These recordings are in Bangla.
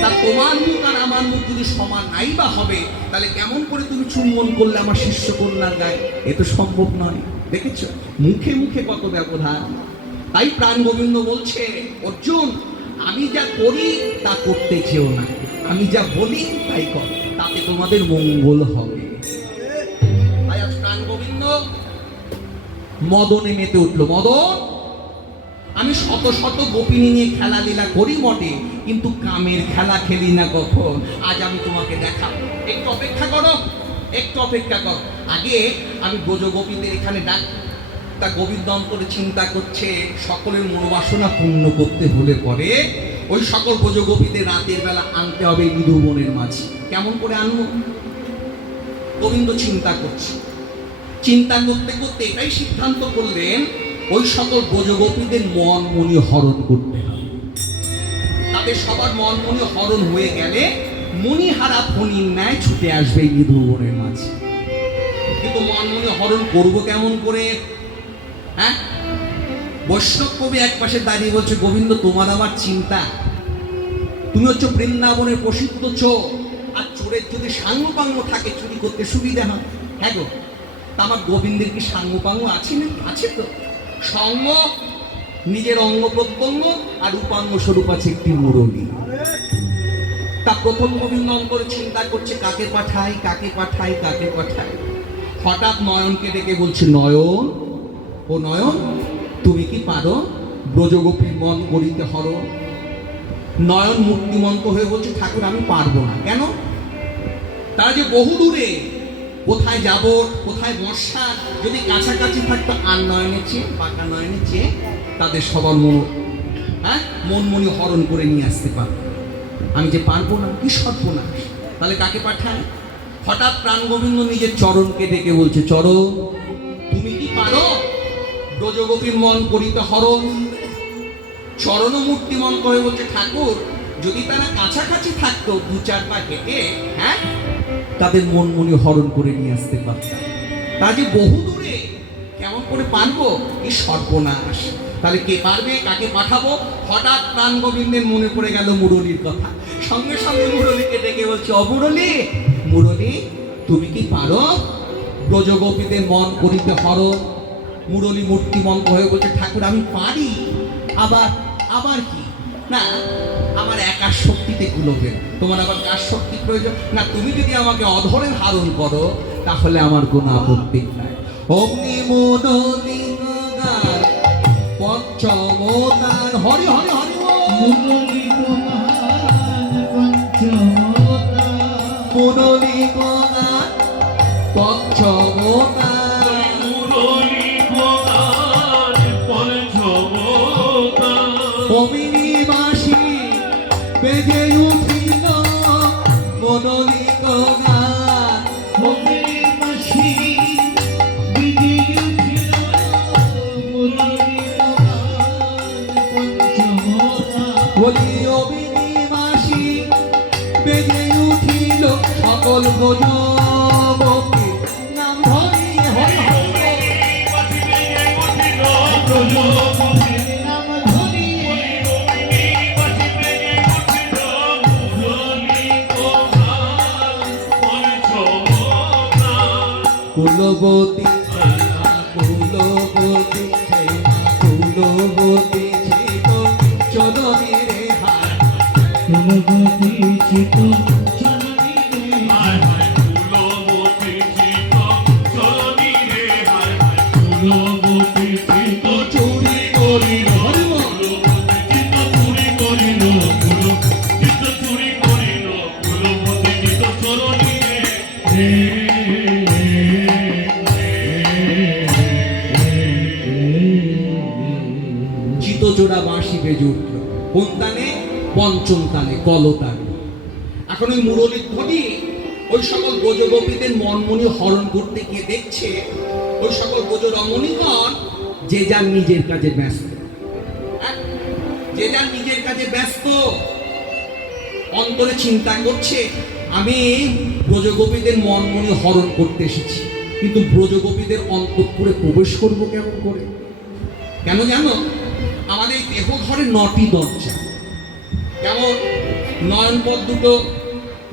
তা তোমার মুখ আর আমার মুখ যদি সমান নাই বা হবে, তাহলে কেমন করে তুমি চুম্বন করলে আমার শিষ্য কন্যার গায়ে? এ তো সম্ভব নয়। দেখেছো মুখে মুখে কত ব্যবধান। তাই প্রাণ গোবিন্দ বলছে, অর্জুন আমি যা করি তা করতে চেও না, আমি যা বলি তাই কর, তাতে তোমাদের মঙ্গল হবে। তাই আজ প্রাণ গোবিন্দ মদনে মেতে উঠলো। মদন, আমি শত শত গোপিনী নিয়ে খেলা লীলা করি বটে, কিন্তু কামের খেলা খেলি না কখন। আজ আমি তোমাকে দেখাবো, একটু অপেক্ষা করো, একটু অপেক্ষা করো। আগে আমি ব্রজগোপীদের এখানে ডাক। তা গোবিন্দ অন্তরে চিন্তা করছে, সকলের মনোবাসনা পূর্ণ করতে হলে পরে ওই সকল ব্রজগোপীদের রাতের বেলা আনতে হবে নিধুবনের মাঝে। কেমন করে আনবো? গোবিন্দ চিন্তা করছে। চিন্তা করতে করতে এটাই সিদ্ধান্ত করলেন, ওই সকল ব্রজগোপীদের মন মনি হরণ করতে হবে। তাদের সবার মন মনি হরণ হয়ে গেলে মণিহারা ফণির ন্যায় ছুটে আসবে এই নিধুবনের মাঝে। কিন্তু মন মনি হরণ করবো কেমন করে? হ্যাঁ, বৈষ্ণব কবি এক পাশে দাঁড়িয়ে বলছে, গোবিন্দ তোমার আমার চিন্তা, তুমি হচ্ছে বৃন্দাবনের প্রসিদ্ধ চোর, আর চোরের যদি সাঙ্গপাঙ্গ থাকে চুরি করতে সুবিধা হয়। হ্যাঁ গো, তা আমার গোবিন্দের কি সাঙ্গপাঙ্গ আছে না? আছে তো। সঙ্গ নিজের অঙ্গ প্রত্যঙ্গ, আর উপাঙ্গ স্বরূপ আছে একটি মুরলী। তা প্রথম গোবিন্দ অন্তরে চিন্তা করছে, কাকে পাঠাই কাকে পাঠাই কাকে পাঠাই। হঠাৎ নয়নকে ডেকে বলছে, নয়ন ও নয়ন, তুমি কি পারো ব্রজগোপীর মন করিতে হরণ? নয়ন মূর্তিমন্ত হয়ে বলছে, ঠাকুর আমি পারবো না। কেন? তারা যে বহু দূরে, কোথায় যাব কোথায় বর্ষা, যদি কাছাকাছি থাকতো আর নয়নের চেয়ে পাকা নয়নের চেয়ে তাদের সবার মন মনি হরণ করে নিয়ে আসতে পারবো। আমি যে পারবো না, কি সর্বনাশ। তাহলে কাকে পাঠায়? হঠাৎ প্রাণ গোবিন্দ নিজের চরণকে ডেকে বলছে, চরণ তুমি কি পারো ব্রজগোপীর মন করিতে হরণ? চরণ মূর্তিমন্ত হয়ে বলছে, ঠাকুর যদি তারা কাছাকাছি থাকতো, দু চার পা হেঁটে তাদের মন মনি হরণ করে নিয়ে আসতে পারতাম। তা যে বহু দূরে, কেমন করে পারবো? কি সর্বনাশ। তাহলে কে পারবে, কাকে পাঠাবো? হঠাৎ প্রাণ গোবিন্দের মনে পড়ে গেল মুরলীর কথা। সঙ্গে সঙ্গে মুরলীকে ডেকে বলছে, অমুরলী, মুরলী তুমি কি পারো ব্রজগোপীদের মন করিতে হরণ? মুরলী মূর্তিমন্ত হয়ে বলছে, ঠাকুর আমি পারি, আবার আবার কি না, আমার একার শক্তিতে কুলোবে, তোমার আবার কার শক্তি প্রয়োজন না? তুমি যদি আমাকে অধরে ধারণ করো তাহলে আমার কোনো আপত্তি নাই। অগ্নি মুরলী গান পঞ্চমদান, হরি হরি হরি মুরলী মুরলী গান পঞ্চমদান, মুরলী গান পঞ্চমদান, অমিনী বাঁশি বেজে উঠিল মুরলী গান, অমিনী বাঁশি বেজে উঠিল মুরলী গান পঞ্চমদান, বলি অমিনী বাঁশি বেজে উঠিল সকল ব্রজগোপী নাম ধরি হরি হরি ব্রজগোপী নাম ধরি কুলবতী কুলবতী কুলবতী ছিল চরণী রে হায়, কুলবতী ছিল চরণী রে হায়, কুলবতী ছিল চরণী রে হায়, কুলবতী ছিল চুরি করিল, কুলবতী ছিল চুরি করিল, কুলবতী ছিল চুরি করিল, কুলবতী ছিল চরণী রে। চিতজোড়া বাঁশি বেজে উঠল, কোন তানে? পঞ্চম তানে, কলতানে। এখন ওই মুরলীর ধ্বনি ওই সকল ব্রজগোপীদের মনমনি হরণ করতে গিয়ে দেখছে ওই সকল ব্রজ রমণীগণ যে যার নিজের কাজে ব্যস্ত, যে যার নিজের কাজে ব্যস্ত। অন্তরে চিন্তা করছে, আমি ব্রজগোপীদের মনমনি হরণ করতে এসেছি, কিন্তু ব্রজগোপীদের অন্তঃপুরে প্রবেশ করব কেমন করে? কেন জানো? আমাদের দেহ ঘরে 9টি দরজা। কেমন? নয়নপথ দুটো,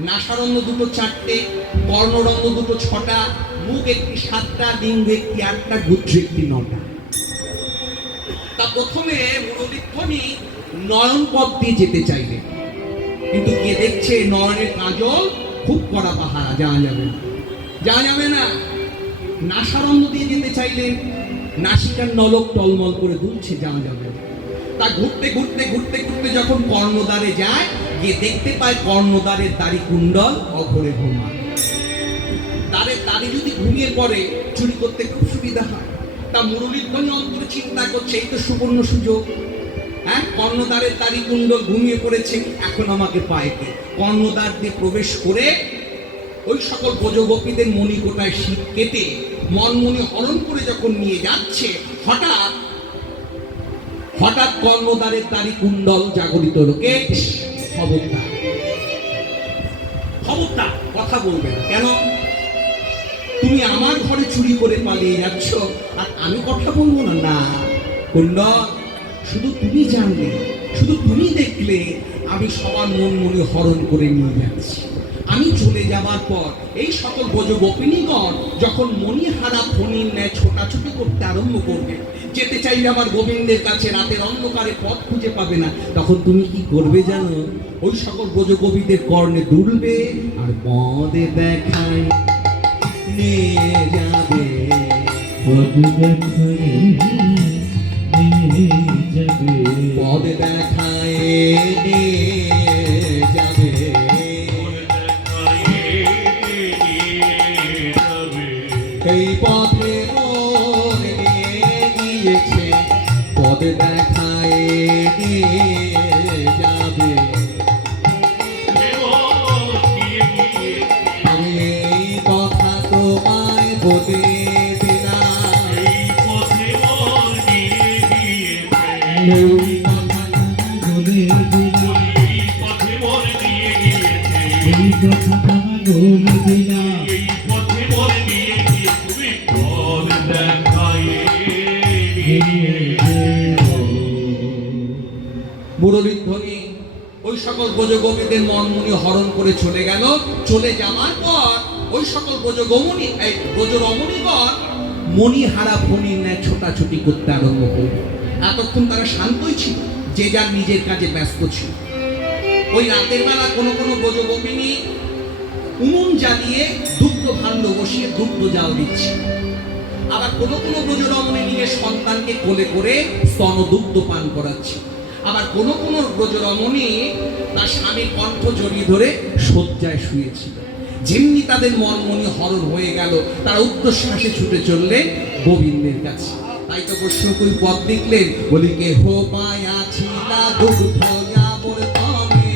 নাসারণ্য দুটো চারটে, কর্ণরণ্য দুটো ছটা, মুখ একটি সাতটা, লিঙ্গ একটি আটটা, গুচ্ছ একটি নটা। তা প্রথমে মুরলীধ্বনি নয়নপথ দিয়ে যেতে চাইলে, কিন্তু গিয়ে দেখছে নয়নের কাজল খুব কড়া পাহারা, যাওয়া যাবে না, যাওয়া যাবে না। নাসারণ্য দিয়ে যেতে চাইলেন, নাসিকার নলক টলমল করে দুলছে, যাওয়া যাবে না। তা ঘুরতে ঘুরতে ঘুরতে ঘুরতে যখন কর্ণদ্বারে যায়, গিয়ে দেখতে পায় কর্ণদ্বারের দাড়ি কুণ্ডল অঘরে ঘুমা। দ্বারের দাড়ি যদি ঘুমিয়ে পড়ে চুরি করতে খুব সুবিধা হয়। তা মুরলীধ্বনি অন্তরে চিন্তা করছে, এই তো সুবর্ণ সুযোগ। হ্যাঁ, কর্ণদ্বারের দাড়ি কুণ্ডল ঘুমিয়ে পড়েছে, এখন আমাকে পায় কে? কর্ণদ্বার দিয়ে প্রবেশ করে ওই সকল ব্রজগোপীদের মণিকোটায় শীত কেটে মনমনি হরণ করে যখন নিয়ে যাচ্ছে, হঠাৎ হঠাৎ কর্ণদ্বারের দাড়ি কুণ্ডল জাগরিত লোকে, খবরদার খবরদার, কথা বলবে না। কেন? তুমি আমার ঘরে চুরি করে পালিয়ে যাচ্ছ আর আমি কথা বলবো না? না কুণ্ডল, শুধু তুমি জানলে, শুধু তুমি দেখলে আমি সবার মন মনে হরণ করে নিয়ে যাচ্ছি। আমি চলে যাবার পর এই সকল ব্রজগোপিনীগণ যখন মণিহারা ফণির ন্যায় ছোটাছুটি করতে আরম্ভ করবে, যেতে চাইলে আমার গোবিন্দের কাছে, রাতের অন্ধকারে পথ খুঁজে পাবে না, তখন তুমি কি করবে জানো? ওই সকল ব্রজগোপীদের কর্ণে দুলবে আর পদে দেখায় নিয়ে যাবে, পদে দেখায় নিয়ে যাবে। এই পথে মন নিয়ে গিয়েছে, পথ দেখায় নিয়ে যাবে। আমি এই কথা তোমায় বলে দিলাম, এই পথে মন নিয়ে গিয়েছে, এই কথা বলে দিলাম, এই পথে মন নিয়ে গিয়েছে, এই কথা বলে দিলাম। মুরলীধ্বনি ওই সকল ব্রজগোপীদের মনমনি হরণ করে চলে গেল। চলে যাওয়ার পর ওই সকল ব্রজরমণীগণ মণিহারা ফণির ন্যায় ছোটাছুটি করতে আরম্ভ করল। এতক্ষণ তারা শান্তই ছিল, যে যার নিজের কাজে ব্যস্ত ছিল। ওই রাতের বেলা কোনো কোনো ব্রজগোপিনী উনুন জ্বালিয়ে দুগ্ধ ভাণ্ড বসিয়ে দুগ্ধ জাল দিচ্ছে। আবার কোনো কোনো ব্রজরমণী নিজের সন্তানকে কোলে করে স্তন দুগ্ধ পান করাচ্ছে। আবার কোনো কোনো ব্রজরমণী তার স্বামীর কণ্ঠ জড়িয়ে ধরে শয্যায় শুয়েছিল। যেমনি তাদের মনমনি হরণ হয়ে গেল, তারা উচ্চশ্বাসে ছুটে চললেন গোবিন্দের কাছে। তাই তো বৈষ্ণবকবি পদ লিখলেন, বলি কেহ পায়াছিলা দুগ্ধ যাবর্তনে,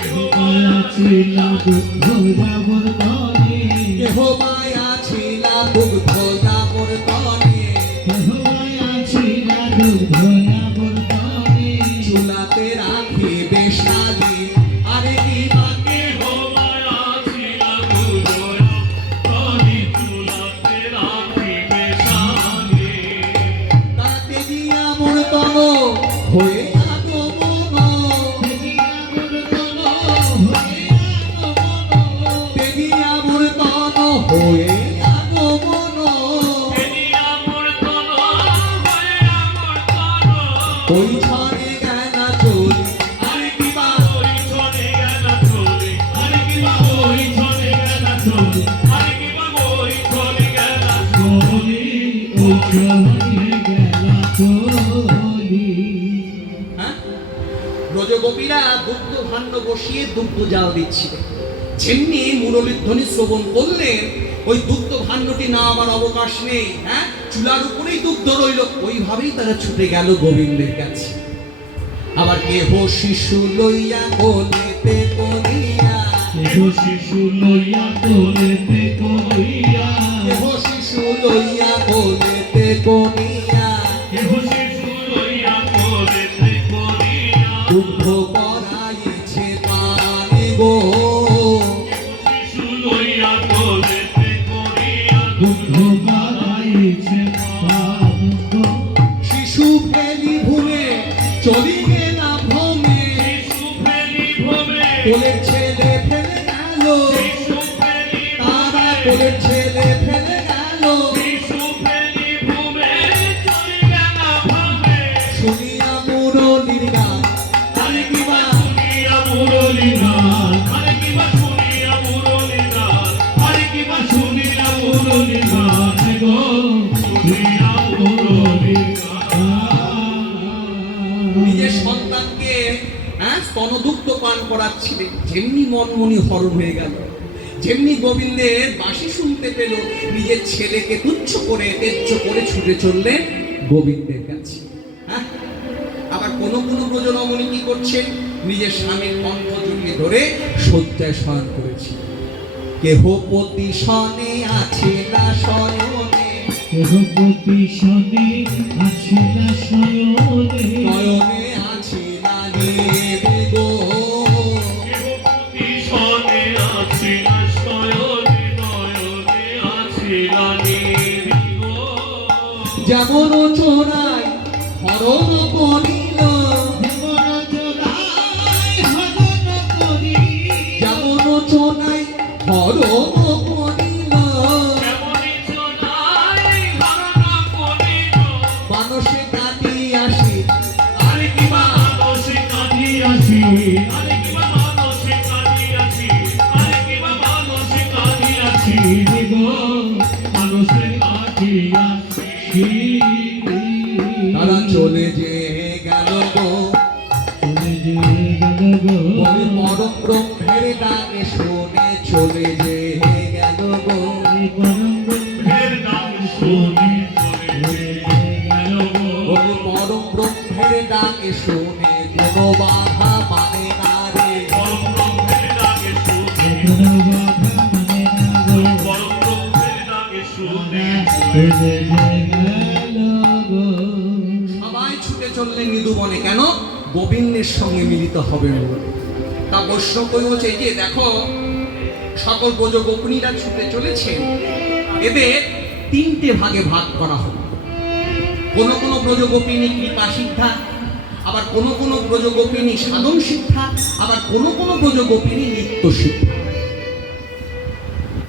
কেহ পায়াছিলা দুগ্ধ যাবর্তনে, কেহ পায়াছিলা দুগ্ধ যাবর্তনে, কেহ পায়াছিলা দুগ্ধ যাবর্তনে, চুলাতে রাখি বেশালি, আরে কি বাকে হো পায়াছিলা দুগ্ধ যাবর্তনে, চুলাতে রাখি বেশালি, তাতে দিয়া মোর তন হয়ে আগমন, তেদিয়া মোর তন হয়ে আগমন, তেদিয়া মোর তন হয়ে আগমন, তেদিয়া মোর তন হয়ে আগমন, ওই ছড়ে গেলা চলি, আরে কি বা ওই ছড়ে গেলা চলি, আরে কি বা ওই ছড়ে গেলা চলি, আরে কি বা ওই ছড়ে গেলা চলি, ওই ছড়ে গেলা চলি। হ্যাঁ, ব্রজগোপীরা দুগ্ধ ভাণ্ড বসিয়ে দুগ্ধ জাল দিচ্ছিল। যেমনি মুরলীধ্বনি শ্রবণ করলেন, ওই দুগ্ধ ভাণ্ডটি না আমার অবকাশ নেই, হ্যাঁ, চুলার উপরেই দুগ্ধ রইল, ওইভাবেই তারা ছুটে গেল গোবিন্দের কাছে। আবার কেহ শিশু লইয়া কোলেতে করিয়া, কেহ শিশু লইয়া কোলেতে করিয়া, কেহ শিশু লইয়া কোলেতে করিয়া, কেহ শিশু লইয়া কোলেতে করিয়া, দুগ্ধ পরাইছে পানে গো, শিশু লইয়া কোলেতে করিয়া, দুগ্ধ পরাইছে পানে গো, শিশু ফেলি ভূমে চলি গেলা ভ্রমে, শিশু ফেলি ভূমে কোলের ছেলে ফেলে গেল, তারা কোলের ছেলে ফেলে গেল, শুনিয়া মুরলীর গান, আরে কিবা শুনিয়া মুরলীর গান, আরে কিবা শুনিয়া মুরলীর গান, আরে কিবা শুনিয়া মুরলীর গান গো, শুনিয়া মুরলীর গান। নিজের সন্তানকে স্তনদুগ্ধ পান করাচ্ছিলেন, যেমনি মনমনি হরণ হয়ে গেল, যেমনি গোবিন্দের বাঁশি শুনতে পেল, নিজের ছেলেকে তুচ্ছ করে তেজ্য করে ছুটে চললেন গোবিন্দের কাছে। হ্যাঁ, আবার কোন কোন ব্রজরমণী কি করছেন, নিজের স্বামীর কণ্ঠ জড়িয়ে ধরে শয্যায় শয়ন করেছে। কেহ পতি শনে আছে না শয়নে, কেহ পতি শনে আছে না শয়নে, নয়নে আছে না নেবে গো, কেহ পতি শনে আছে না শয়নে, নয়নে আছে না নেবে গো। যেমন চোরাই হরণ করিল, যেমন চোরাই হরণ করিল, মানুষে কাটি আসি, আরে কিবা মানুষে কাঁদিয়াছি, আরে কিবা মানুষে কাঁদিয়াছি, আরে কিবা মানুষে কাঁদিয়াছি গো, মানুষে কাঁদিয়াছি। তারা চলে যে গেল গো, চলে যে গেল গো, ওই পরম ব্রহ্মের ডাকে শুনে চলে যে গেল গো, এই পরম ব্রহ্মের নাম শুনে চলে গেল গো, ওই পরম ব্রহ্মের ডাকে শুনে কোনো বাধা মানে না রে, পরম ব্রহ্মের ডাকে শুনে, কোনো বাধা মানে না গো, পরম ব্রহ্মের ডাকে শুনে চলে যে গেল গো। সবাই ছুটে চললেন নিধুবনে, কেন? গোবিন্দের সঙ্গে মিলিত হবেন বলে। তা বৈষ্ণব বলছে যে দেখো, সকল ব্রজ গোপিনীরা ছুটে চলেছেন, এদের তিনটে ভাগে ভাগ করা হবে। কোন কোন ব্রজ গোপিনী কৃপা সিদ্ধা, আবার কোন কোন ব্রজ গোপিনী সাধন সিদ্ধা, আবার কোন কোন ব্রজ গোপিনী নিত্য সিদ্ধা।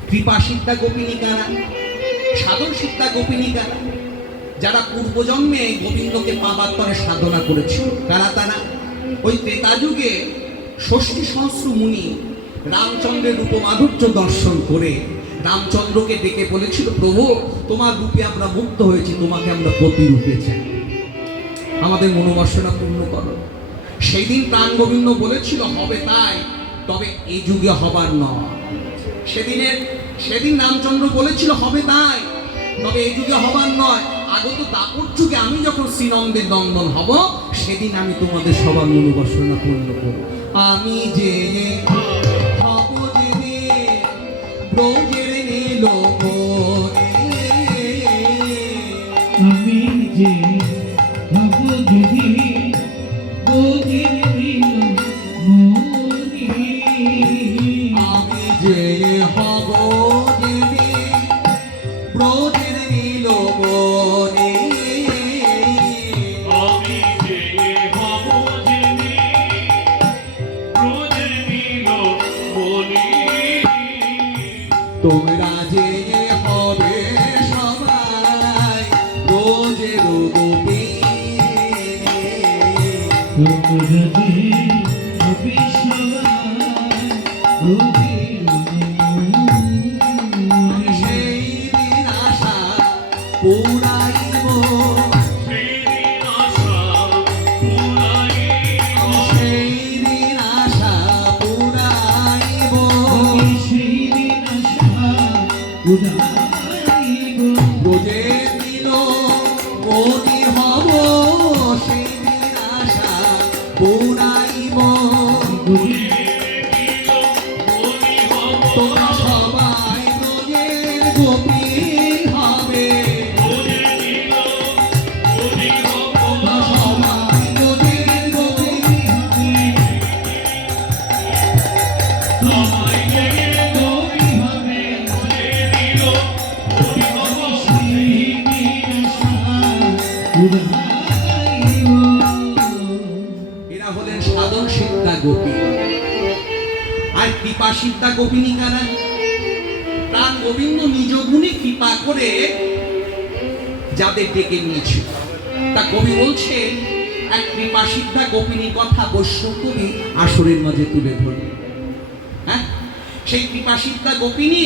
কৃপা সিদ্ধা গোপিনী কারা? সাধন সিদ্ধা গোপিনী কারা? যারা পূর্বজন্মে গোবিন্দকে পাবার তরে সাধনা করেছিল। কারা তারা? ওই ত্রেতা যুগে ষষ্ঠী সহস্র মুনি রামচন্দ্রের রূপমাধুর্য দর্শন করে রামচন্দ্রকে ডেকে বলেছিল, প্রভু তোমার রূপে আমরা মুগ্ধ হয়েছি, তোমাকে আমরা প্রতিরূপে চাই, আমাদের মনোবাসনা পূর্ণ করো। সেই দিন প্রাণ গোবিন্দ বলেছিল হবে তাই, তবে এই যুগে হবার নয়। সেদিন রামচন্দ্র বলেছিল হবে তাই, তবে এই যুগে হবার নয়, আগত দাপর যুগে আমি যখন শ্রীনন্দের নন্দন হব, সেদিন আমি তোমাদের সবার মনোবাসনা পূর্ণ করব। আমি যে হব যেদিন ব্রজের নীল বনে, আমি যে হব যদি বোঝের দিল মনি, আমি যে হব যেদিন ব্রজের নীল বনে, আমি যে হব যিনি ব্রজের নীল বনি, তোমরা যে হবে সবাই ব্রজের গোপিনী, তোমরা যে হবে সবাই রোগীর মনি। সেই দিন আশা পুরাইব, সেই দিন আশা পুরাইব, সেই দিন আশা পুরাইব, আমি সেই দিন আশা উড়াইব। ব্রজের নীল বনি হব, সেই দিন আশা পুরাইব। তোমরা সবাই ব্রজের গোপী হবে, তোমরা সবাই ব্রজের গোপী হবে। এরা হলেন সাধন সিদ্ধা গোপী। আর কৃপা সিদ্ধা গোপিনী কারা? প্রাণ গোবিন্দ নিজ গুণে কৃপা করে যাদের ডেকে নিয়েছিল। তা কবি বলছেন এক কৃপা সিদ্ধা গোপিনীর কথা বৈশ্য কবি আসরের মাঝে তুলে ধরল। হ্যাঁ, সেই কৃপা সিদ্ধা গোপিনী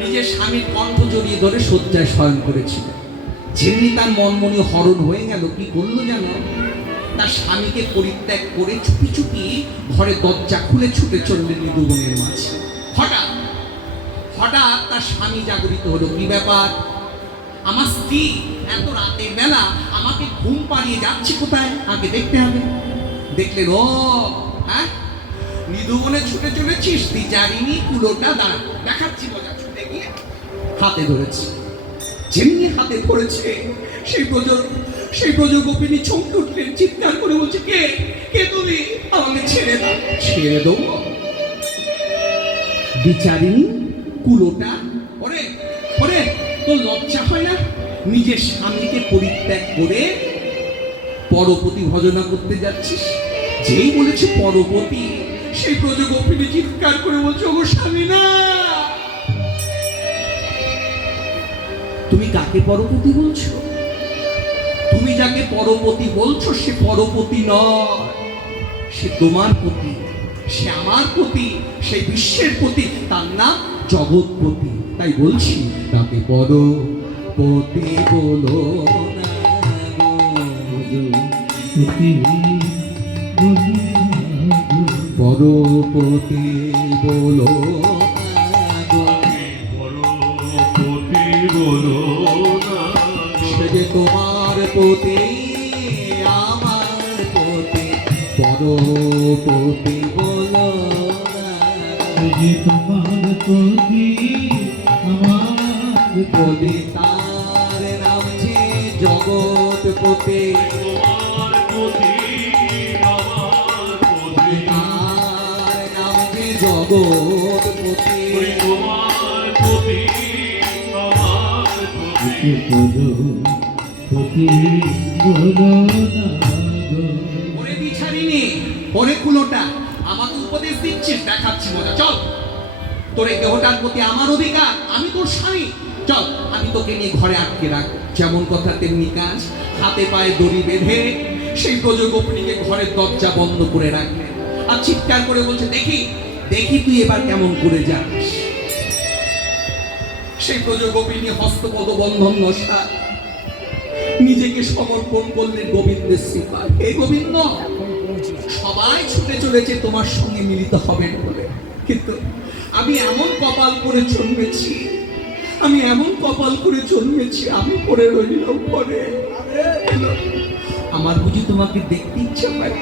নিজের স্বামীর কণ্ঠ জড়িয়ে ধরে শয্যায় শয়ন করেছিল। যেমনি তার মনমনি হরণ হয়ে গেল, কি করলো জানো? তার স্বামীকে পরিত্যাগ করে চুপি চুপি ঘরে দরজা খুলে ছুটে চললেন মৃদুবনের মাঝে। হঠাৎ হঠাৎ তার স্বামী জাগরিত হলো। কি ব্যাপার? আমার স্ত্রী এত রাতের বেলা আমাকে ঘুম পাড়িয়ে যাচ্ছে কোথায়? আগে দেখতে হবে। দেখলেন, ও হ্যাঁ, মৃদুবনে ছুটে চলেছিস, দ্বিচারিণী কুলোটা দাঁড়া, দেখাচ্ছি মজা। ছুটে গিয়ে হাতে ধরেছে। যেমনি হাতে ধরেছে সেই ব্রজ গোপিনী চমকে উঠলেন, চিৎকার করে বলছে, কে কে তুমি? আমাকে ছেড়ে দাও। ছেড়ে দেবো? বিচারিণী কুলোটা? ওরে ওরে, তোর লজ্জা হয় না? নিজের স্বামীকে পরিত্যাগ করে পরপতি ভজনা করতে যাচ্ছিস? যেই বলেছে পরপতি, সেই ব্রজ গোপিনী চিৎকার করে বলছে, ওগো স্বামী না। তুমি কাকে পরপতি বলছো? তুমি যাকে পরপতি বলছো সে পরপতি নয়, সে তোমার পতি, সে আমার পতি, সে বিশ্বের পতি, তার নাম জগৎপতি। তাই বলছি তাকে পরপতি বলো না গো, পরপতি বলো সে যে তোমার পতি আমার পতি, পরপতি বলো তোমার প্রতি আমার পতি। তার নাম যে জগৎপতি, তার নাম যে জগৎপতি। ওরে বিচারিনি, ওরে কুলোটা, আমাকে উপদেশ দিচ্ছিস, দেখাচ্ছি মজা। চল, তোর এই দেহটার প্রতি আমার অধিকার, আমি তোর স্বামী। চল, আমি তোকে নিয়ে ঘরে আটকে রাখবো। যেমন কথা তেমনি কাজ। হাতে পায়ে দড়ি বেঁধে সেই ব্রজ গোপিনীকে ঘরের দরজা বন্ধ করে রাখলেন। আর চিৎকার করে বলছে, দেখি দেখি তুই এবার কেমন করে যাস। সেই ব্রজ গোপিনী হস্তপদ বন্ধন নশা নিজেকে সমর্পণ করলেন গোবিন্দের শ্রীপাদ। হে গোবিন্দ, সবাই ছুটে চলেছে তোমার সঙ্গে মিলিত হবেন বলে, কিন্তু আমি এমন কপাল করে জন্মেছি, আমি এমন কপাল করে জন্মেছি, আমি পড়ে রইলাম পরে। আমার বুঝি তোমাকে দেখতে ইচ্ছা হয়?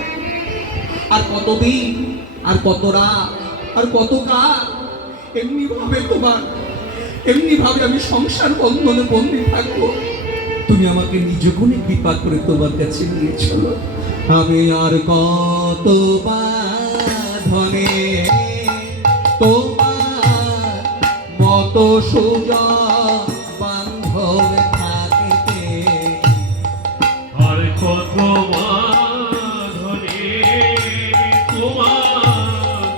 আর কতদিন, আর কত রাত, আর কত কাল এমনি ভাবে আমি সংসার বন্ধনে বন্দী থাকবো? তুমি আমাকে নিজ গুণে কৃপা করে তোমার কাছে নিয়ে চলো। আমি আর কত বাঁধনে তোমার মতো সুযোগ বান্ধব থাকিতে, আর কত বাঁধনে তোমার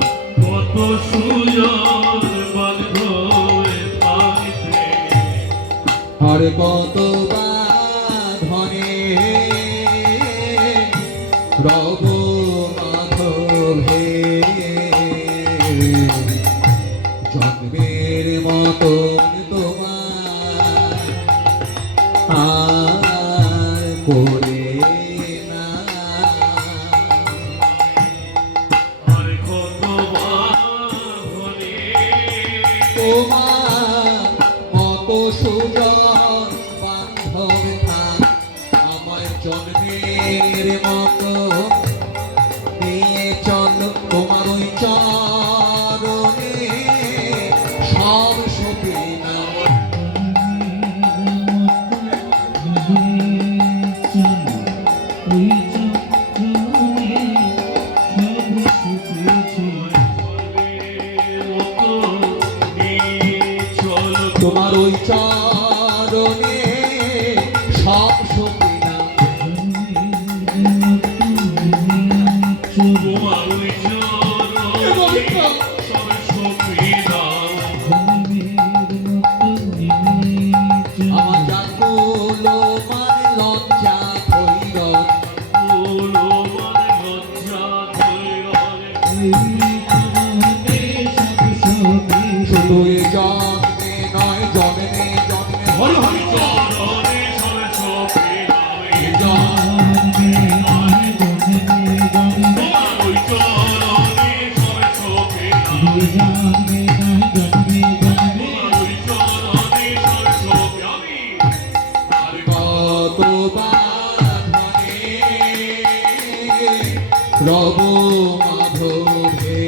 কত সুযোগ বাঁধবে থাকিতে, আর কত বাঁধনে রব মাধবে, জন্মের মতন তোমার আর করে না। আর কত বাঁধনে তোমার মত সুজন বান্ধব থাক, আমার জন্মের মতো নিয়ে চল তোমার ওই চরণে সব সপে না। তোমার ওই চরণে সব সপে না। তোমার ওই চরণে সবে সপিলাম জন্মের মতো নেমে আমার জাগুল মানে লজ্জা ভৈরব বলো মানে লজ্জা ধৈরনে শুধু এ জন্মে নয় জন্মে জন্মে হরি হরি চরণে সবে সপিলাম তোমার ওই চরণে সবে সপিলাম তোমার ওই চরণে সবে সপি আমি আর কতবার ধনে রব মাধবে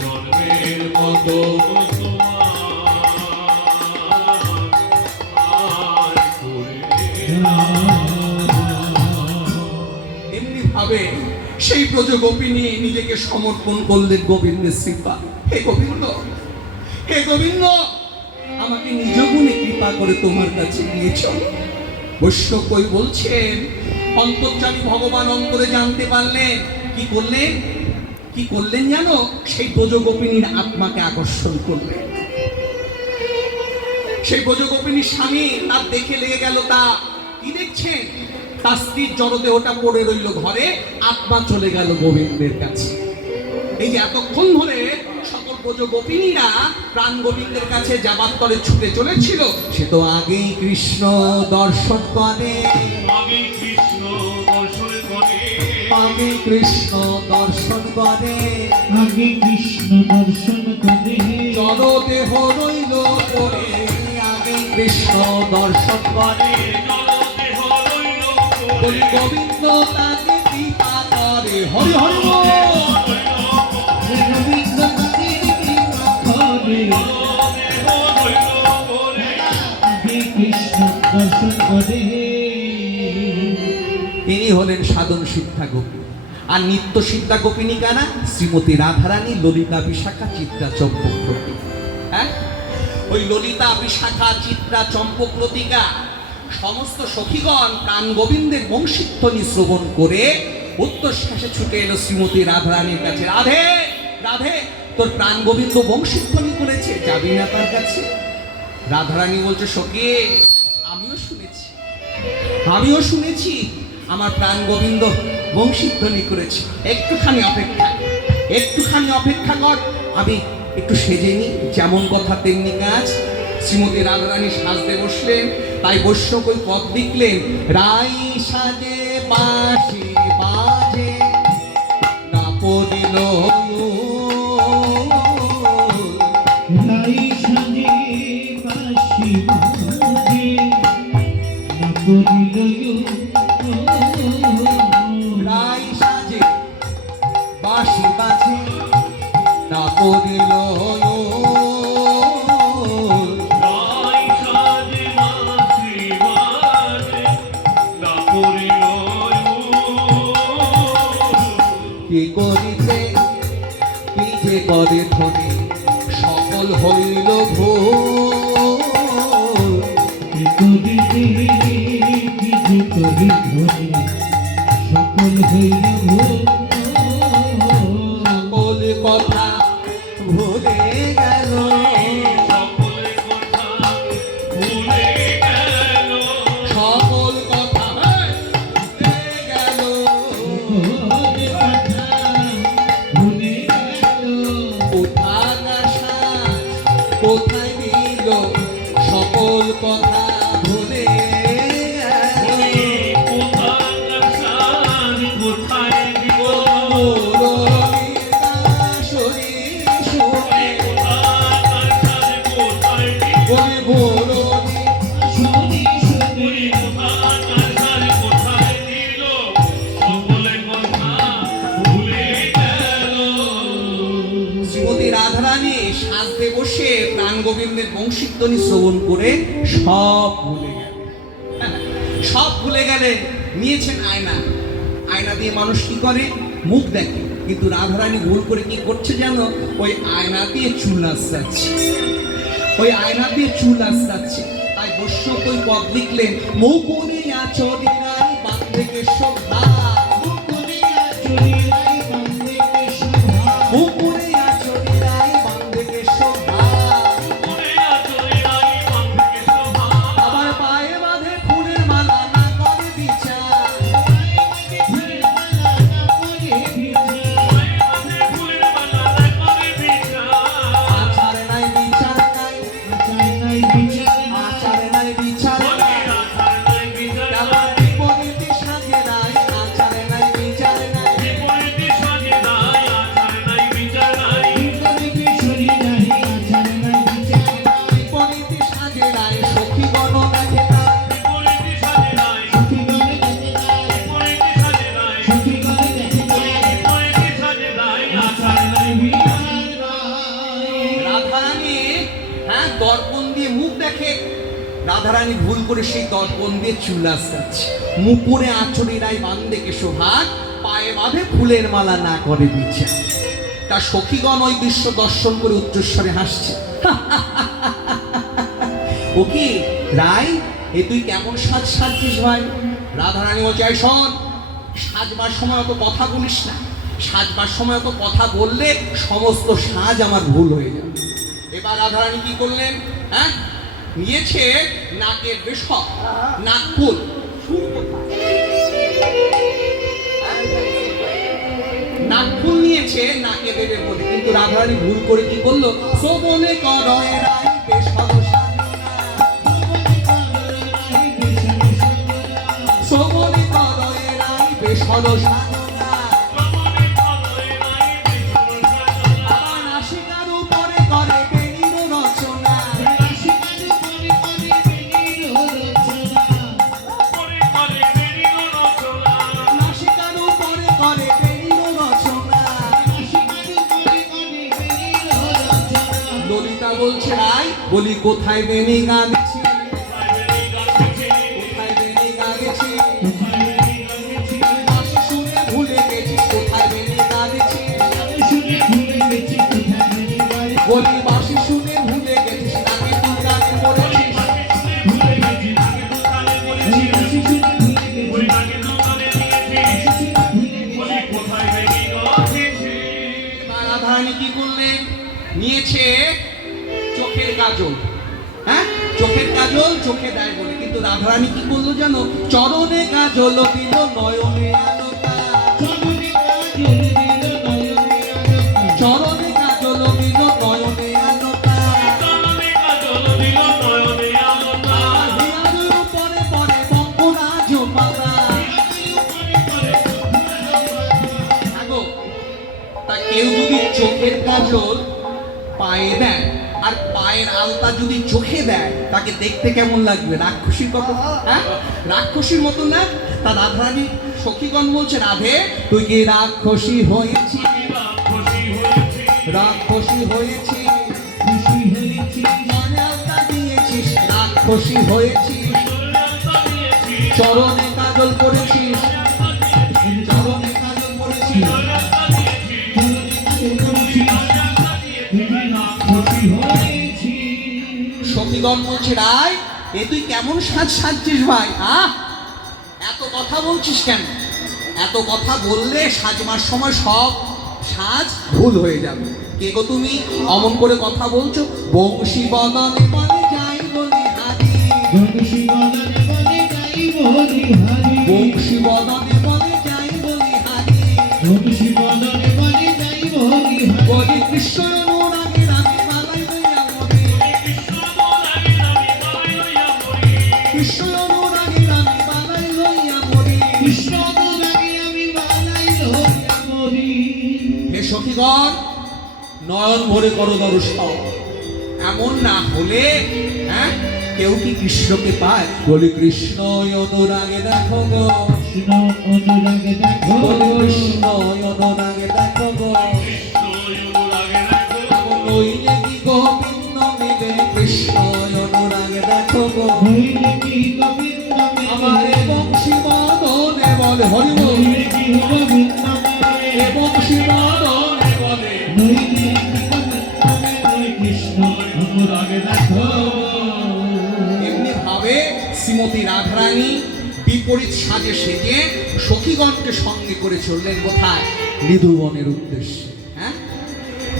জন্মের মতো এমনি ভাবে সেই ব্রজগোপিনী নিজেকে সমর্পণ করলেন গোবিন্দের কৃপা। হে গোবিন্দ, হে গোবিন্দ, আমাকে নিজ গুণে কৃপা করে তোমার কাছে নিয়ে চলো। বৈশ্য কই বলছেন, অন্তর্যামী ভগবান অন্তরে জানতে পারলেন, কি করলেন, কি করলেন জানো? সেই ব্রজগোপিনীর আত্মাকে আকর্ষণ করলেন। সেই ব্রজগোপিনীর স্বামী তার দেখে লেগে গেল, তা কি দেখছেন? তার স্ত্রীর জড়দেহটা পড়ে রইল ঘরে, আত্মা চলে গেল গোবিন্দের কাছে। এই যে এতক্ষণ ধরে সকল ব্রজগোপিনীরা প্রাণ গোবিন্দের কাছে যাবার তরে ছুটে চলেছিল, সে তো আগেই কৃষ্ণ দর্শন করে, আমি কৃষ্ণ দর্শন করে আমি কৃষ্ণ দর্শন করে, আগে কৃষ্ণ দর্শন করে জড়দেহ রইল পড়ে, আগে কৃষ্ণ দর্শন করে, জড়দেহ রইল বলি পড়ে গোবিন্দ তাকে কৃপা করে। হরি হরি বল। গোবিন্দ তাকে কৃপা করে জড়দেহ রইল পড়ে আগে কৃষ্ণ দর্শন করে। ইনি হলেন সাধন সিদ্ধা গোপী। আর নিত্য সিদ্ধা গোপিনী কারা? শ্রীমতী রাধারানী, ললিতা, বিশাখা, চিত্রা, চম্পকলতি। হ্যাঁ, ওই ললিতা, বিশাখা, চিত্রা, চম্পকলতিকা সমস্ত সখীগণ প্রাণ গোবিন্দের বংশীধ্বনি শ্রবণ করে উত্তরশ্বাসে ছুটে এলো শ্রীমতী রাধারানীর কাছে। রাধে রাধে, তোর প্রাণ গোবিন্দ বংশীধ্বনি করেছে, যাবি না তার কাছে? রাধারানী বলছে, সখী আমিও শুনেছি, আমিও শুনেছি আমার প্রাণ গোবিন্দ বংশীধ্বনি করেছে, একটুখানি অপেক্ষা, একটুখানি অপেক্ষা কর, আমি একটু সেজে নি, যেমন কথা তেমনি কাজ। শ্রীমতী রাধারানী সাজতে বসলেন, তাই বৈষ্ণব ওই পদ লিখলেন, রাই সাজে বাঁশি বাজে না পড়িল লাই সাজে বাঁশি বাজে না পড়িল রাই সাজে বাঁশি বাজে না পড়িল রাই সাজে মাসি বাজে না পড়িল কি করিতে কি যে করে ধ্বনি সকল হইল ভোর। করিতে কিছু করি ধরে সকল হইল সকল কথা ভুলে গেল, সকল কথা ভুলে গেল সকল কথা ভুলে গেল, ভুলে গেল কোথায় আশা কোথায় নিল, সকল কথা ভুলে গেল। কোথায় সার কোথায় দিব মুরলীদাসরী সুরে কোথায় সার কোথায় দিব বলি মুরলী শুনি শুনি কোথায় সার কোথায় দিল সকল কথা ভুলে গেল শ্রীমতী রাধারানী সাজতে বসে প্রাণ গোবিন্দের বংশীধ্বনি শ্রবণ করে সব ভুলে গেলেন। হ্যাঁ, সব ভুলে গেলে নিয়েছেন আয়না, আয়না দিয়ে মানুষ কি করে, মুখ দেখে, কিন্তু রাধারানী ভুল করে কি করছে জানো? ওই আয়না দিয়ে চুল আঁচড়াচ্ছে, ওই আয়না দিয়ে চুল আঁচড়াচ্ছে। তাই বৈষ্ণব ওই পদ লিখলেন, মুকুনি আচরিরাই বান্ধে কেশব ঘাট, মুকুনি আচরিরাই বান্ধে দেখে রাধারানী ভুল করে সেই দর্পণ দিয়ে চুল আসছে, মুকুরে আঁচড়ি রায় বান্ধে কেশভাগ, পায়ে বাঁধে ফুলের মালা না করে বিচার। তার সখীগণ ওই দৃশ্য দর্শন করে উচ্চস্বরে হাসছে। ও কি রায়, এ তুই কেমন সাজ সাজছিস ভাই? রাধারানী বলছে, এই শোন, সাজবার সময় অত কথা বলিস না, সাজবার সময় অত কথা বললে সমস্ত সাজ আমার ভুল হয়ে যাবে। এবার রাধারানী কি করলেন? হ্যাঁ, নিয়েছে নাকের বেশক, নাকফুল, নাকফুল নিয়েছে নাকে দেবে বলে, কিন্তু রাধারানী ভুল করে কি করলো? শোভনে করয় রায় বেশক শোভনে করয় রায় বেশক নাসিকার উপরে করে বেণীর রচনা, নাসিকার উপরে করে বেণীর রচনা। ললিতা বলছে, রাই বলি কোথায় বেণী গানছি, কোথায় বেণী গানছি, বাঁশি শুনে ভুলে গেছি কোথায় বেণী গানছি, বলি বাঁশি শুনে ভুলে গেছিস নাকে তুই গান করেছিস। এবার রাধারানী কি করলেন? নিয়েছে চোখের কাজল, হ্যাঁ, চোখের কাজল চোখে দেয় বলে, কিন্তু রাধারানী কি করলো জানো? চরণে কাজল দিল নয়নে আলোকা, চরণে কাজল দিল নয়নে আলোকা, হিয়ার উপরে পরে বঙ্গরাজ মাতা। আগো, তা কেউ যদি চোখের কাজল পায়ে দেয় আর পায়ের আলতা যদি চোখে দেয়, তাকে দেখতে কেমন লাগবে? রাক্ষসীর মতো, হ্যাঁ, রাক্ষসীর মতো না? তা রাধারানী সখীগণ বলছে, রাধে তুই কি রাক্ষসী হয়েছি, রাক্ষসী হয়েছি, মনে আলতা দিয়েছিস, রাক্ষসী হয়েছি, চরণে কাজল করেছিস, চরণে কাজল করেছিস। সখীগণ বলছে, রায় এ তুই কেমন সাজ সাজছিস ভাই? হ্যাঁ, এত কথা বলছিস কেন? এত কথা বললে সাজবার সময় সব সাজ ভুল হয়ে যাবে। কে গো তুমি অমন করে কথা বলছো? বংশী বদনে বলে যাই বলি হারি, বংশী বদনে বলে যাই বলি হারি, বলি কৃষ্ণ অনুরাগের আমি বালাই লইয়া মরি, কৃষ্ণ অনুরাগের আমি বালাই লইয়া মরি। হে সখীগণ, নয়ন ভরে করো দর্শন, এমন না হলে হ্যাঁ কেউ কি কৃষ্ণকে পায়? বলি কৃষ্ণ অনুরাগে দেখো গো, বলি কৃষ্ণ অনুরাগে দেখো গো, নইলে কি গোবিন্দ মিলে, কৃষ্ণ অনুরাগে দেখো গো, আমার বংশী বদনে বলে হরি বল, বংশী বদনে বলে এমনি ভাবে শ্রীমতী রাধারানী বিপরীত সাজে সেজে সখীগণকে সঙ্গে করে চললেন কোথায়? মৃদুবনের উদ্দেশ্যে। হ্যাঁ,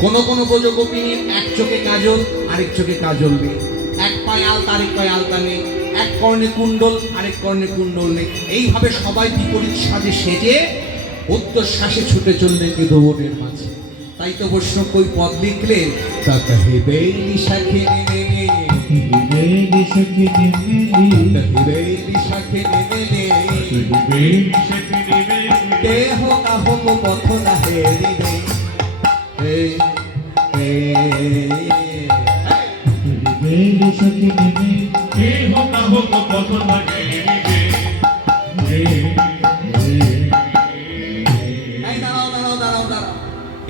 কোন কোন ব্রজগোপিনীর এক চোখে কাজল আরেক চোখে কাজল নেই, এক পায়ে আলতা আরেক পায়ে আলতা নেই, এক কর্ণে কুণ্ডল আরেক কর্ণে কুণ্ডল নেই, এইভাবে সবাই বিপরীত সাজে সেজে উদ্ধশ্বাসে ছুটে চললেন মৃদুবনের মাঝে। তাই তো বৈষ্ণব ওই পদ লিখলেন, তা কহিবে নিশাখে নেমে, কেহ কাহক পথ না হেরিবে,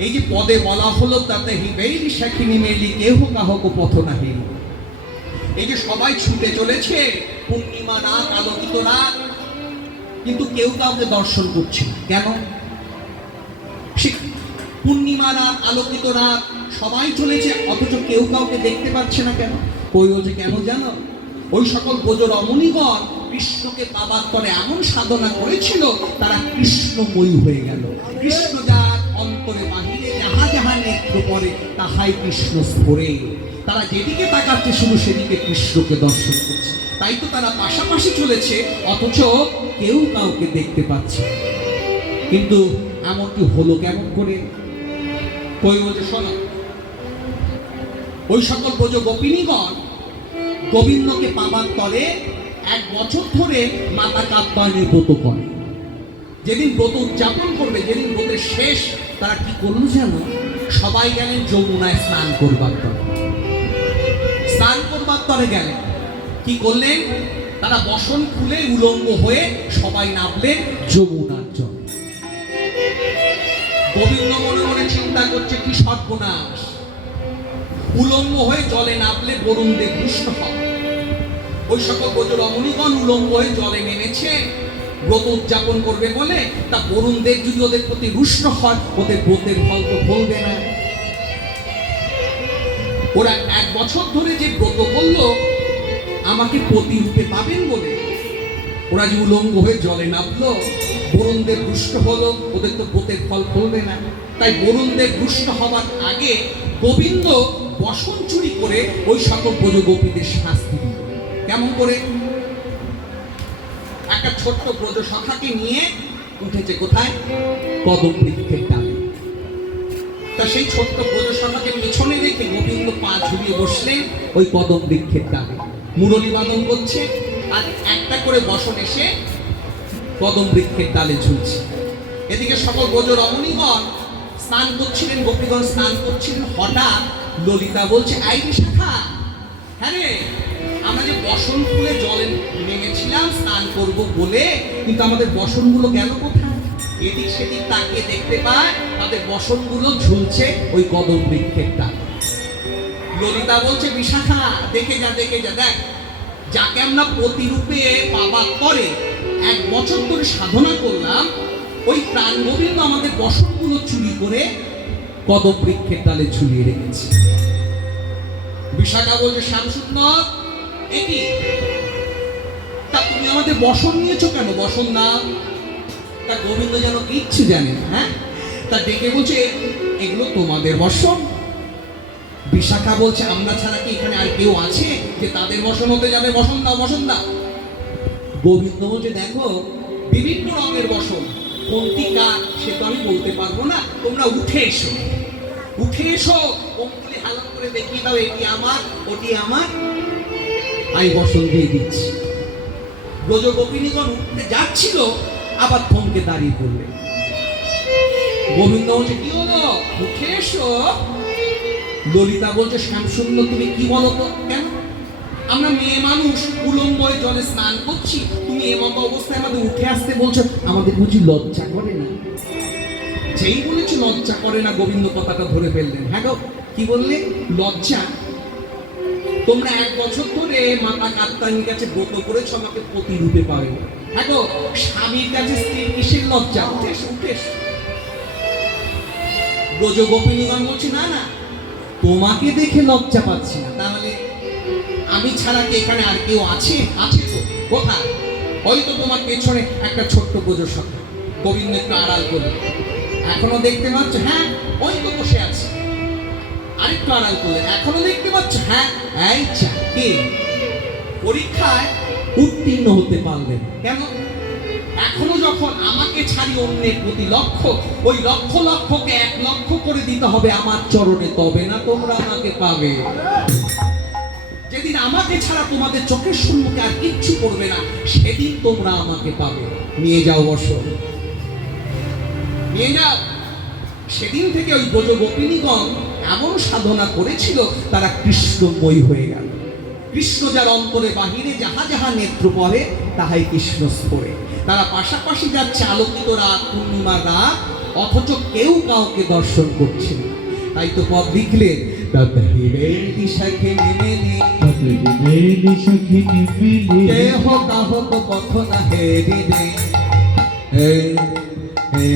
এই যে পদে বলা হলো, তাতে হিবেই সাক্ষী মেলি কেহ কাহক পথ না হেরি, এই যে সবাই ছুটে চলেছে, পূর্ণিমা রাত, আলোকিত রাত, কিন্তু কেউ কাউকে দর্শন করছে না। কেন? পূর্ণিমা রাত, আলোকিত রাত, সবাই চলেছে, অথচ কেউ কাউকে দেখতে পাচ্ছে না। কেন? ওই যে কেন জানো? ওই সকল ব্রজ রমণীগণ কৃষ্ণকে পাবার পরে এমন সাধনা করেছিল, তারা কৃষ্ণময়ী হয়ে গেল। কৃষ্ণ যার অন্তরে বাহিরে যাহা যাহা নেত্র পরে তাহাই কৃষ্ণ স্ফোরে। তারা যেদিকে তাকাচ্ছে শুধু সেদিকে কৃষ্ণকে দর্শন করছে। তাই তো তারা পাশাপাশি চলেছে, অথচ কেউ কাউকে দেখতে পাচ্ছে না। কিন্তু এমনটি হলো কেমন করে? কই বলছে শোনো, ওই সকল ব্রজ গোপিনীগণ গোবিন্দকে পাবার তরে 1 বছর ধরে মাতা কাত্যায়নের ব্রত করে। যেদিন ব্রত উদযাপন করবে, যেদিন ব্রতের শেষ, তারা কি করলো জানো? সবাই গেলেন যমুনায় স্নান করবার তরে। স্নান করবার তরে গেলেন, কি করলেন? তারা বসন খুলে উলঙ্গ হয়ে সবাই নামলেন যমুনার জলে। গোবিন্দ মনে মনে চিন্তা করছে, কি সর্বনাশ, উলঙ্গ হয়ে জলে নামলে বরুণ দেব রুষ্ট হবে। ওই সকল ব্রজ রমণীগণ উলঙ্গ হয়ে জলে নেমেছে ব্রত উদযাপন করবে বলে, তা বরুণ দেব যদি ওদের প্রতি রুষ্ট হয়, ওদের ব্রতের ফল তো ফলবে না। ওরা 1 বছর ধরে যে ব্রত করলো আমাকে পতি রূপে পাবেন বলে, ওরা যে উলঙ্গ হয়ে জলে নামলো, বরুণ দেব রুষ্ট হলো, ওদের তো ব্রতের ফল ফলবে না। তাই বরুণ দেব রুষ্ট হবার আগে গোবিন্দ বসন চুরি করে ওই সকল ব্রজ গোপীদের শাস্তি দিল। কেমন করে? একটা ছোট্ট ব্রজ সখাকে নিয়ে উঠেছে কোথায়? কদম বৃক্ষের ডালে। তা সেই ছোট্ট ব্রজ সখাকে পিছনে রেখে গোবিন্দ পা ঝুলিয়ে বসলেন ওই কদম বৃক্ষের ডালে, মুরলী বাদন করছে, আর একটা করে বসন এসে কদম বৃক্ষের ডালে ঝুলছে। এদিকে সকল ব্রজ রমণীগণ স্নান করছিলেন, গোপীগণ স্নান করছিলেন। হঠাৎ ললিতা বলছে, আই বিশাখা, হ্যাঁ রে, আমরা যে বসন খুলে জলে নেমেছিলাম স্নান করব বলে, কিন্তু আমাদের বসনগুলো গেল কোথায়? এদিক সেদিক তাকিয়ে দেখতে পায় তাদের বসনগুলো ঝুলছে ওই কদম বৃক্ষের ডালে। ললিতা বলছে, বিশাখা, দেখে যা, দেখে যা, দেখ, যাকে আমরা প্রতিরূপে পাবার পরে 1 বছর ধরে সাধনা করলাম, ওই প্রাণ গোবিন্দ আমাদের বসনগুলো চুরি করে কদম বৃক্ষের ডালে ঝুলিয়ে রেখেছে। বিশাখা বলছে, শ্যামসুন্দর, একি, তা তুমি আমাদের বসন নিয়েছো কেন? বসন না। তা গোবিন্দ যেন কিচ্ছু জানে না। হ্যাঁ, তা ডেকে বলছে, এগুলো তোমাদের বসন। বিশাখা বলছে, আমরা ছাড়া কি এখানে আর কেউ আছে যে তাদের বসন হতে যাবে? বসন দাও, বসন দাও। গোবিন্দ বলছে, দেখো, বিভিন্ন রঙের বসন, কোনটি কার সে তো আমি বলতে পারবো না, তোমরা উঠে এসো, উঠে এসো, অঙ্গুলি হালন করে দেখিয়ে দাও, এটি আমার, ওটি আমার, আমি বসন দিয়ে দিচ্ছি। ব্রজ গোপিনীগণ উঠতে যাচ্ছিল, আবার থমকে দাঁড়িয়ে পড়লেন। গোবিন্দ বলছে, কি হলো, উঠে এসো। ললিতা বলছে, শ্যামসুন্দর, তুমি কি বলো তো? কেন? আমরা মেয়ে মানুষ উলঙ্গ হয়ে জলে স্নান করছি, তুমি এমতো অবস্থায় আমাদের উঠে আসতে বলছো, আমাদের বুঝি লজ্জা করে না? যেই বলেছে লজ্জা করে না, গোবিন্দ কথাটা ধরে ফেললেন। হ্যাঁ গো, কি বললে? লজ্জা? তোমরা 1 বছর ধরে মাতা কাত্যায়নীর কাছে ব্রত করেছো আমাকে প্রতিরূপে পাবে। হ্যাঁ গো, স্বামীর কাছে স্ত্রীর কিসের লজ্জা? উঠে এসো, উঠে এসো। ব্রজ গোপিনীগণ বলছে, না না, তোমাকে দেখে লজ্জা পাচ্ছি না, তাহলে আমি ছাড়া কি এখানে আর কেউ আছে? আছে তো। কোথায়? ওই তো তোমার পেছনে একটা ছোট্ট ব্রজ সখা। গোবিন্দ একটু আড়াল করল, এখনো দেখতে পাচ্ছ? হ্যাঁ, ওই তো বসে আছে। আরেকটু আড়াল করলে, এখনো দেখতে পাচ্ছ? হ্যাঁ। এই চাকে পরীক্ষায় উত্তীর্ণ হতে পারলেন কেন? এখনো যখন আমাকে ছাড়ি অন্যের প্রতি লক্ষ্য, ওই লক্ষ লক্ষকে 1 লক্ষ করে দিতে হবে আমার চরণে, তবে না তোমরা আমাকে পাবে। যেদিন আমাকে ছাড়া তোমাদের চোখের সম্মুখে আর কিচ্ছু করবে না, সেদিন তোমরা আমাকে পাবে। নিয়ে যাও বসো, নিয়ে যাও। সেদিন থেকে ওই ব্রজ গোপিনীগণ এমন সাধনা করেছিল, তারা কৃষ্ণময়ী হয়ে গেল। কৃষ্ণ যার অন্তরে বাহিরে যাহা যাহা নেত্র পড়ে তাহাই কৃষ্ণ স্ফোরে। তারা পাশাপাশি যাচ্ছে আলোকিত রাত, পূর্ণিমার রাত, অথচ কেউ কাউকে দর্শন করছে না। তাই তো পদ লিখলেন, তত হিরের দিশাকে নেমে নে, মেলি সখিনী মেলি কেহ কাহক পথ না হেরি দে হে হে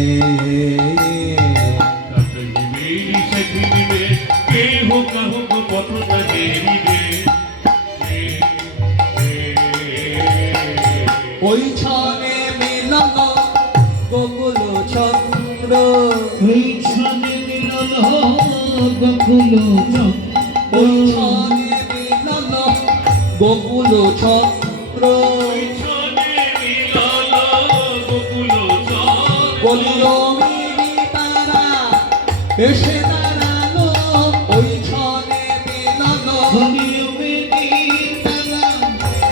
ওই ছনে মিলন গোকুল চন্দ্র ওই ছনে মিলন গোকুল ওই চন্দ্র ছনে মিলন গোকুল চন্দ্র বলিল মিলি তারা এসে দাঁড়ালো ওই ছনে মিলন হরিও মেলি তারা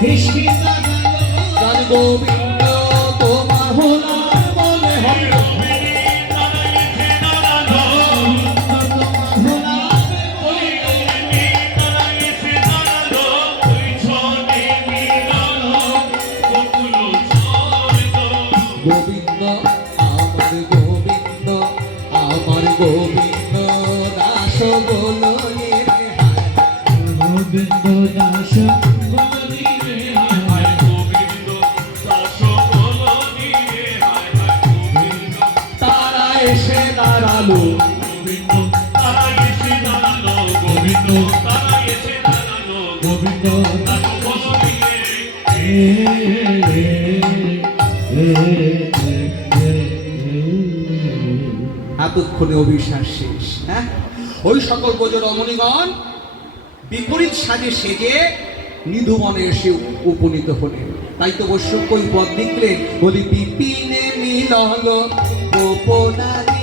ভেসে দাঁড়ালো গান গোবিন্দ তোমার হলার বলে হবে গোবিন্দ আমার গোবিন্দ দাস বলো রে গোবিন্দ দাস বলি রে তারা এসে দাঁড়ালো গোবিন্দ এতক্ষণে অভিশ্বাস শেষ। হ্যাঁ, ওই সকল ব্রজ রমণীগণ বিপরীত সাজে সেজে নিধুবনে এসে উপনীত হলেন। তাই তো বৈশ্যক ওই পদ লিখলে বলি বিপিনে মিলল গোপনারি